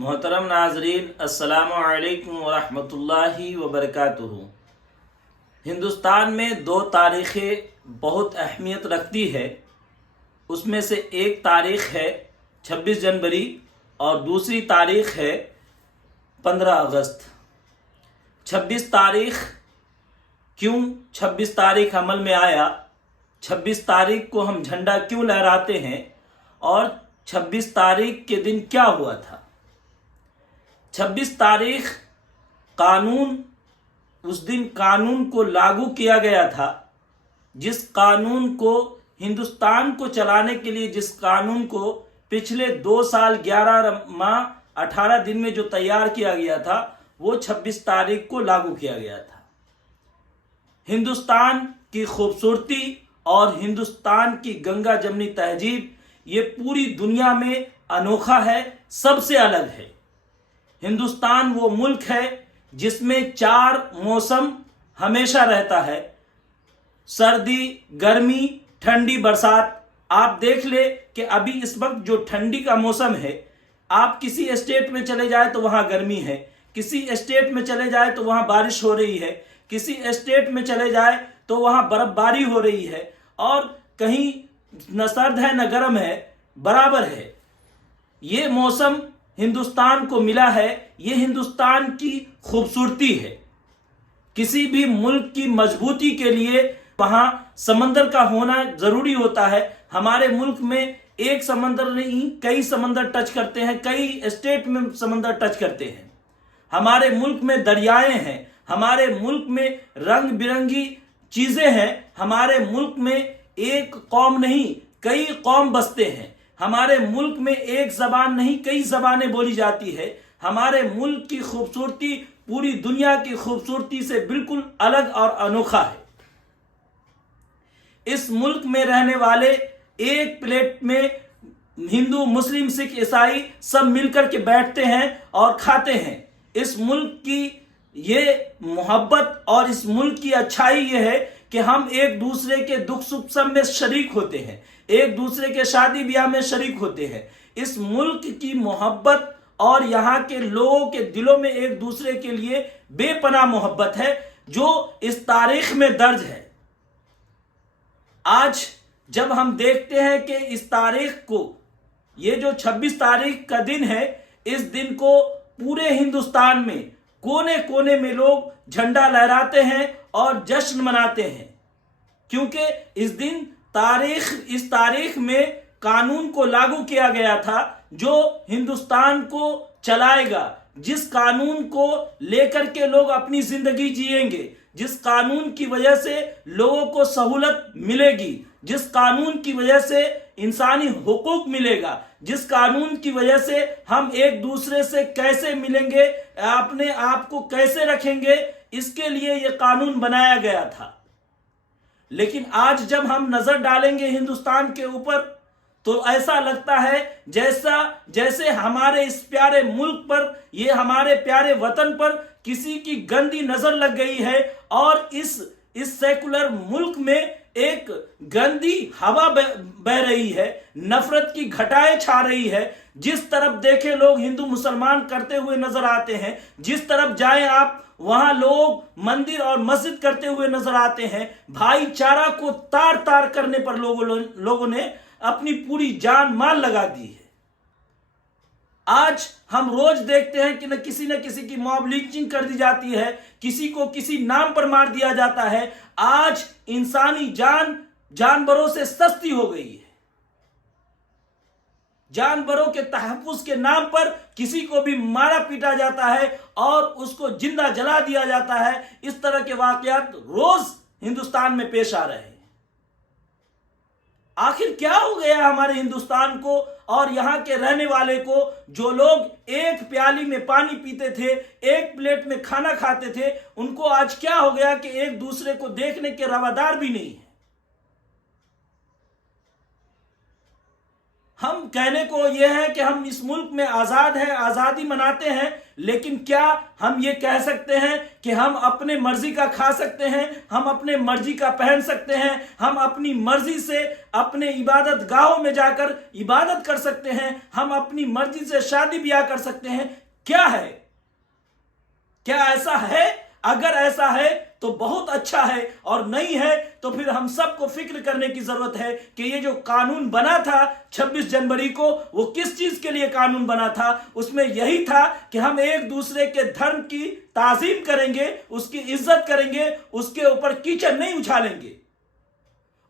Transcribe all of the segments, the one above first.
محترم ناظرین، السلام علیکم ورحمۃ اللہ وبرکاتہ۔ ہندوستان میں دو تاریخیں بہت اہمیت رکھتی ہے۔ اس میں سے ایک تاریخ ہے 26 جنوری اور دوسری تاریخ ہے 15 اگست۔ 26 تاریخ کیوں 26 تاریخ عمل میں آیا، 26 تاریخ کو ہم جھنڈا کیوں لہراتے ہیں اور 26 تاریخ کے دن کیا ہوا تھا۔ 26 تاریخ اس دن قانون کو لاگو کیا گیا تھا، جس قانون کو ہندوستان کو چلانے کے لیے، جس قانون کو پچھلے 2 سال 11 ماہ 18 دن میں جو تیار کیا گیا تھا، وہ 26 تاریخ کو لاگو کیا گیا تھا۔ ہندوستان کی خوبصورتی اور ہندوستان کی گنگا جمنی تہذیب یہ پوری دنیا میں انوکھا ہے، سب سے الگ ہے۔ ہندوستان وہ ملک ہے جس میں 4 موسم ہمیشہ رہتا ہے: سردی، گرمی، ٹھنڈی، برسات۔ آپ دیکھ لیں کہ ابھی اس وقت جو ٹھنڈی کا موسم ہے، آپ کسی اسٹیٹ میں چلے جائے تو وہاں گرمی ہے، کسی اسٹیٹ میں چلے جائے تو وہاں بارش ہو رہی ہے، کسی اسٹیٹ میں چلے جائے تو وہاں برف باری ہو رہی ہے، اور کہیں نہ سرد ہے نہ گرم ہے، برابر ہے۔ یہ موسم ہندوستان کو ملا ہے، یہ ہندوستان کی خوبصورتی ہے۔ کسی بھی ملک کی مضبوطی کے لیے وہاں سمندر کا ہونا ضروری ہوتا ہے۔ ہمارے ملک میں ایک سمندر نہیں، کئی سمندر ٹچ کرتے ہیں، کئی اسٹیٹ میں سمندر ٹچ کرتے ہیں۔ ہمارے ملک میں دریائے ہیں، ہمارے ملک میں رنگ برنگی چیزیں ہیں، ہمارے ملک میں ایک قوم نہیں کئی قوم بستے ہیں، ہمارے ملک میں ایک زبان نہیں کئی زبانیں بولی جاتی ہے۔ ہمارے ملک کی خوبصورتی پوری دنیا کی خوبصورتی سے بالکل الگ اور انوکھا ہے۔ اس ملک میں رہنے والے ایک پلیٹ میں ہندو، مسلم، سکھ، عیسائی سب مل کر کے بیٹھتے ہیں اور کھاتے ہیں۔ اس ملک کی یہ محبت اور اس ملک کی اچھائی یہ ہے کہ ہم ایک دوسرے کے دکھ سکھ سب میں شریک ہوتے ہیں، ایک دوسرے کے شادی بیاہ میں شریک ہوتے ہیں۔ اس ملک کی محبت اور یہاں کے لوگوں کے دلوں میں ایک دوسرے کے لیے بے پناہ محبت ہے، جو اس تاریخ میں درج ہے۔ آج جب ہم دیکھتے ہیں کہ اس تاریخ کو، یہ جو 26 تاریخ کا دن ہے، اس دن کو پورے ہندوستان میں کونے کونے میں لوگ جھنڈا لہراتے ہیں اور جشن مناتے ہیں، کیونکہ اس تاریخ میں قانون کو لاگو کیا گیا تھا جو ہندوستان کو چلائے گا، جس قانون کو لے کر کے لوگ اپنی زندگی جئیں گے، جس قانون کی وجہ سے لوگوں کو سہولت ملے گی، جس قانون کی وجہ سے انسانی حقوق ملے گا، جس قانون کی وجہ سے ہم ایک دوسرے سے کیسے ملیں گے، اپنے آپ کو کیسے رکھیں گے، اس کے لیے یہ قانون بنایا گیا تھا۔ لیکن آج جب ہم نظر ڈالیں گے ہندوستان کے اوپر تو ایسا لگتا ہے جیسے ہمارے اس پیارے ملک پر، یہ ہمارے پیارے وطن پر کسی کی گندی نظر لگ گئی ہے، اور اس سیکولر ملک میں ایک گندی ہوا بہ رہی ہے، نفرت کی گھٹائیں چھا رہی ہے۔ جس طرف دیکھیں لوگ ہندو مسلمان کرتے ہوئے نظر آتے ہیں، جس طرف جائیں آپ وہاں لوگ مندر اور مسجد کرتے ہوئے نظر آتے ہیں۔ بھائی چارہ کو تار تار کرنے پر لوگوں نے اپنی پوری جان مال لگا دی ہے۔ آج ہم روز دیکھتے ہیں کہ کسی نہ کسی کی موب لنچنگ کر دی جاتی ہے، کسی کو کسی نام پر مار دیا جاتا ہے۔ آج انسانی جان جانوروں سے سستی ہو گئی ہے۔ جانوروں کے تحفظ کے نام پر کسی کو بھی مارا پیٹا جاتا ہے اور اس کو زندہ جلا دیا جاتا ہے۔ اس طرح کے واقعات روز ہندوستان میں پیش آ رہے ہیں۔ آخر کیا ہو گیا ہمارے ہندوستان کو اور یہاں کے رہنے والے کو، جو لوگ ایک پیالی میں پانی پیتے تھے، ایک پلیٹ میں کھانا کھاتے تھے، ان کو آج کیا ہو گیا کہ ایک دوسرے کو دیکھنے کے روادار بھی نہیں ہیں۔ ہم کہنے کو یہ ہے کہ ہم اس ملک میں آزاد ہیں، آزادی مناتے ہیں، لیکن کیا ہم یہ کہہ سکتے ہیں کہ ہم اپنے مرضی کا کھا سکتے ہیں، ہم اپنے مرضی کا پہن سکتے ہیں، ہم اپنی مرضی سے اپنے عبادت گاہوں میں جا کر عبادت کر سکتے ہیں، ہم اپنی مرضی سے شادی بیاہ کر سکتے ہیں؟ کیا ہے؟ کیا ایسا ہے؟ اگر ایسا ہے تو بہت اچھا ہے، اور نہیں ہے تو پھر ہم سب کو فکر کرنے کی ضرورت ہے کہ یہ جو قانون بنا تھا 26 جنوری کو، وہ کس چیز کے لیے قانون بنا تھا؟ اس میں یہی تھا کہ ہم ایک دوسرے کے دھرم کی تعظیم کریں گے، اس کی عزت کریں گے، اس کے اوپر کیچڑ نہیں اچھالیں گے۔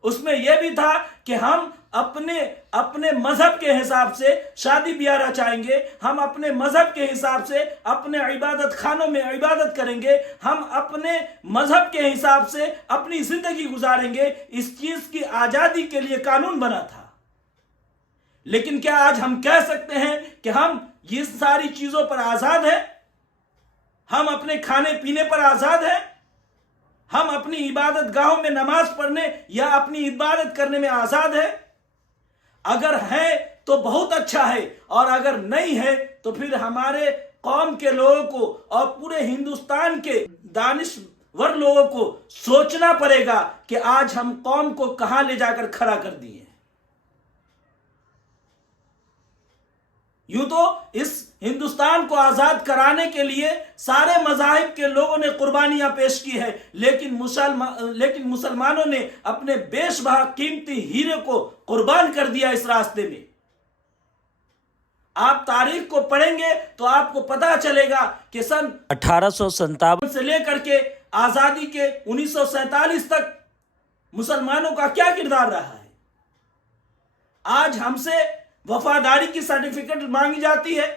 اس میں یہ بھی تھا کہ ہم اپنے مذہب کے حساب سے شادی بیاہ رچائیں گے، ہم اپنے مذہب کے حساب سے اپنے عبادت خانوں میں عبادت کریں گے، ہم اپنے مذہب کے حساب سے اپنی زندگی گزاریں گے۔ اس چیز کی آزادی کے لیے قانون بنا تھا۔ لیکن کیا آج ہم کہہ سکتے ہیں کہ ہم یہ ساری چیزوں پر آزاد ہیں؟ ہم اپنے کھانے پینے پر آزاد ہیں؟ ہم اپنی عبادت گاہوں میں نماز پڑھنے یا اپنی عبادت کرنے میں آزاد ہیں؟ اگر ہے تو بہت اچھا ہے، اور اگر نہیں ہے تو پھر ہمارے قوم کے لوگوں کو اور پورے ہندوستان کے دانشور لوگوں کو سوچنا پڑے گا کہ آج ہم قوم کو کہاں لے جا کر کھڑا کر دیے ہیں۔ یوں تو اس ہندوستان کو آزاد کرانے کے لیے سارے مذاہب کے لوگوں نے قربانیاں پیش کی ہے، لیکن مسلمانوں نے اپنے بیش بہا قیمتی ہیرے کو قربان کر دیا اس راستے میں۔ آپ تاریخ کو پڑھیں گے تو آپ کو پتہ چلے گا کہ سن 1857 سے لے کر کے آزادی کے 1947 تک مسلمانوں کا کیا کردار رہا ہے۔ آج ہم سے وفاداری کی سرٹیفکیٹ مانگی جاتی ہے۔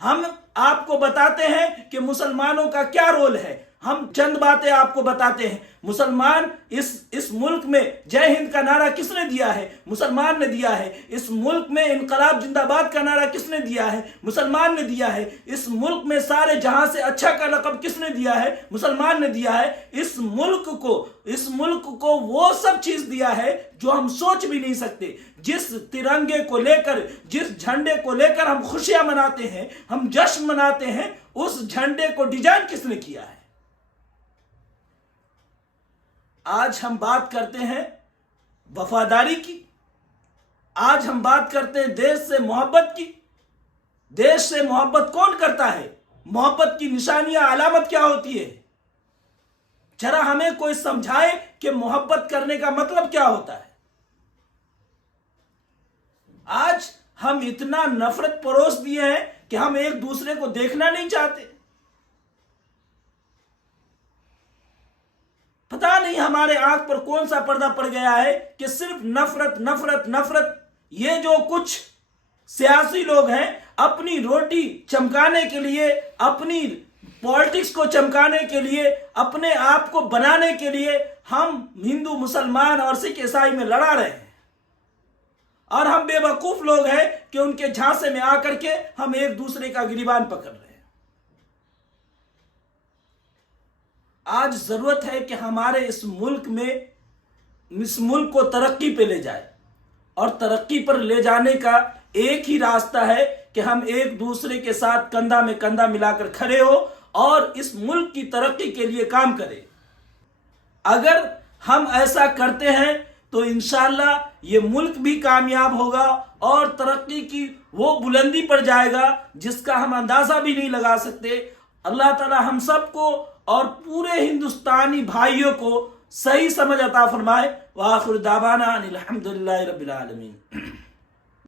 ہم آپ کو بتاتے ہیں کہ مسلمانوں کا کیا رول ہے، ہم چند باتیں آپ کو بتاتے ہیں۔ مسلمان اس ملک میں جے ہند کا نعرہ کس نے دیا ہے؟ مسلمان نے دیا ہے۔ اس ملک میں انقلاب زندہ باد کا نعرہ کس نے دیا ہے؟ مسلمان نے دیا ہے۔ اس ملک میں سارے جہاں سے اچھا کا لقب کس نے دیا ہے؟ مسلمان نے دیا ہے۔ اس ملک کو وہ سب چیز دیا ہے جو ہم سوچ بھی نہیں سکتے۔ جس ترنگے کو لے کر، جس جھنڈے کو لے کر ہم خوشیاں مناتے ہیں، ہم جشن مناتے ہیں، اس جھنڈے کو ڈیزائن کس نے کیا ہے؟ آج ہم بات کرتے ہیں وفاداری کی، آج ہم بات کرتے ہیں دیش سے محبت کی۔ دیش سے محبت کون کرتا ہے؟ محبت کی نشانیاں، علامت کیا ہوتی ہے؟ ذرا ہمیں کوئی سمجھائے کہ محبت کرنے کا مطلب کیا ہوتا ہے۔ آج ہم اتنا نفرت پروس دیے ہیں کہ ہم ایک دوسرے کو دیکھنا نہیں چاہتے۔ پتہ نہیں ہمارے آنکھ پر کون سا پردہ پڑ گیا ہے کہ صرف نفرت نفرت نفرت۔ یہ جو کچھ سیاسی لوگ ہیں، اپنی روٹی چمکانے کے لیے، اپنی پالیٹکس کو چمکانے کے لیے، اپنے آپ کو بنانے کے لیے ہم ہندو، مسلمان اور سکھ عیسائی میں لڑا رہے ہیں، اور ہم بے وقوف لوگ ہیں کہ ان کے جھانسے میں آ کر کے ہم ایک دوسرے کا گریبان پکڑ رہے ہیں۔ آج ضرورت ہے کہ ہمارے اس ملک کو ترقی پہ لے جائے، اور ترقی پر لے جانے کا ایک ہی راستہ ہے کہ ہم ایک دوسرے کے ساتھ کندھا میں کندھا ملا کر کھڑے ہو اور اس ملک کی ترقی کے لیے کام کریں۔ اگر ہم ایسا کرتے ہیں تو انشاءاللہ یہ ملک بھی کامیاب ہوگا اور ترقی کی وہ بلندی پر جائے گا جس کا ہم اندازہ بھی نہیں لگا سکتے۔ اللہ تعالی ہم سب کو اور پورے ہندوستانی بھائیوں کو صحیح سمجھ عطا فرمائے۔ وآخر دعوانا ان الحمدللہ رب العالمین۔